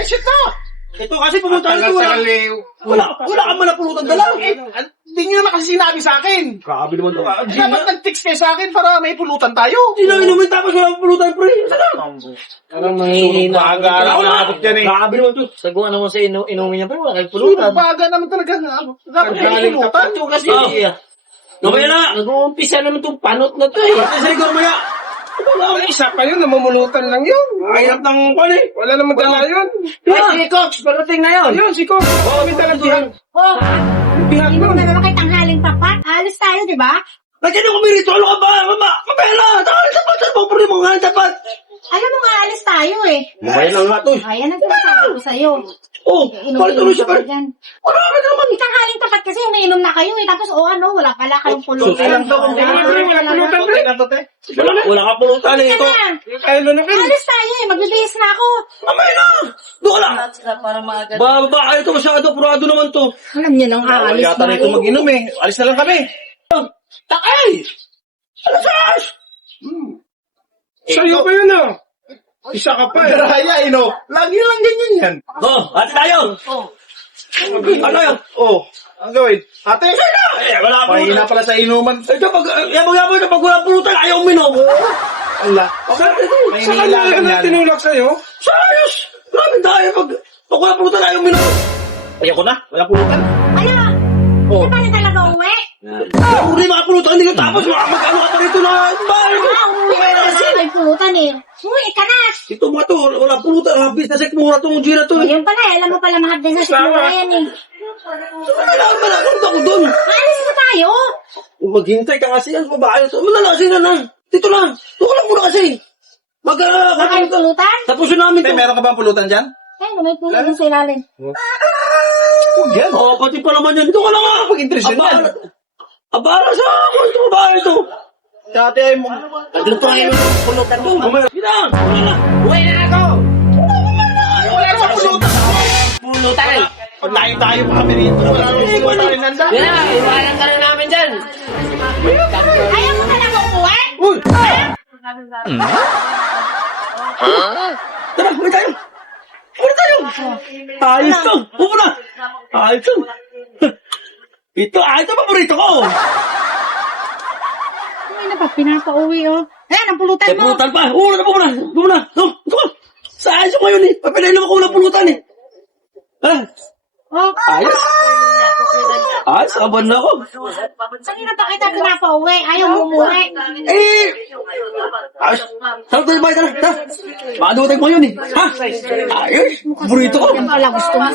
Eh, shit na! Ito kasi pumunta ito. Wala ka man na pulutan dala. Hindi nyo naman kasi sinabi sa akin. Grabe naman to. Dapat nag-text kayo sa akin para may pulutan tayo. Hindi na inumin tapos wala akong pulutan, pre. Sana. Parang mahihina. Maaga ako nakabot yan eh. Grabe naman to. Saguan naman sa inumin niya, pero wala kayong Pulutan. pulutan. Baga naman talaga. Dapat may pulutan. Ito kasi, Mamaya na. nag-uumpisa naman itong panot na to eh. Kasi siguro maya. Ang isa pa yun, namumulutan lang yun. Mahirap ng kwan eh. Wala naman dala yun. Ay, si Coach, parating na yun. Ayun, si Coach. Oo, may dalagihan. Oh, Bihan hindi mo. mo na naman kay tanghaling tapat. Alis tayo, di ba? Nandiyan kami rito. Ano ka ba? Mamaya na. Tangaling tapat. Saan mo pre mga tapat? Alam mo nga, alis tayo eh. Mamaya na nga to. Ayan ang sinasabi ko sa'yo. Oh, tuloy siya pre. Dyan. Ano ka naman? May tanghaling tapat kasi umiinom na kayo eh. Tapos wala pala kayong pulutan. Alam daw kung wala pulutan. Wala ka pulutan eh. Ito. Kaya na kayo. Alis tayo eh. Magbibihis na ako. Mamaya na. Doon ka lang. Para maaga. Baba kayo to. Masyado purado naman to. Alam niyo nang aalis Yata na ito mag-inom eh. Alis na lang kami. Takay! Alasas! Sa'yo pa yun ah. Isa ka pa eh. Raya, ino. Lagi lang ganyan yan. Oh, ate tayo! Ano yun? Oh, ang gawin. Ate, Eh, wala ka mahina pulutan. pala sa inuman. Ito, pag yabang-yabang na pag wala pulutan, ayaw uminom. Allah. May nilagan yan. Tinulak sa'yo? Sayos! Grabe tayo pag wala pulutan, ayaw uminom. Ayoko na. Wala pulutan. Ano? Oh. Hindi pa rin talaga uwi? Kaya kung di mga pulutan, hindi ko tapos mag-ano ka pa rito na bahay ko. Uwi na kasi. May pulutan eh. Uwi ka na. Ito mga to, wala pulutan. Habis na sa mura itong Gina to. Ayun pala eh. Alam mo pala mahapdes na siguro yan eh. Kailangan ba na? Ano ako doon? Alis na tayo. Maghintay ka kasi yan, babae. Malalasin na na. Dito lang. Tuko lang muna kasi. Wala kayong pulutan? Tapusin namin Ate, to. meron ka bang pulutan dyan? Ayun, may pulutan sa ilalim. Huwag yan. Oo, pati pa naman yan. Dito ka lang nga. Pag-interest yan yan. Abala sa ako. Ito babae to. Dati ay mo. Ano pa ngayon ang pulutan mo? Ginang. Wala na. Uwi na ako! Wala ka pulutan. Pulutan! Pag tayo pa kami rito. Wala ka pulutan rin nanda. Yan na, iwanan ka na namin dyan. Ayaw mo talaga umuwi? Uy! Tara, uwi tayo. Uwi tayo. Ayos to. Upo na. Ayos to. Ito paborito ko. Ay, na pa, pinapauwi oh. Ayan, ang pulutan Eh, mo. pulutan pa. Upo na. Ito ka. Sa ayos ko ngayon eh. Papilainom ako ng pulutan eh. Ha? Oh, Ayos. Ayos, aban na ako. kanina pa kita pinapauwi. Ayaw mo umuwi. Eh! Ayos. Tara, tara. Madutag mo yun eh. Ha? Ayos. Paborito ko. Wala gusto mo.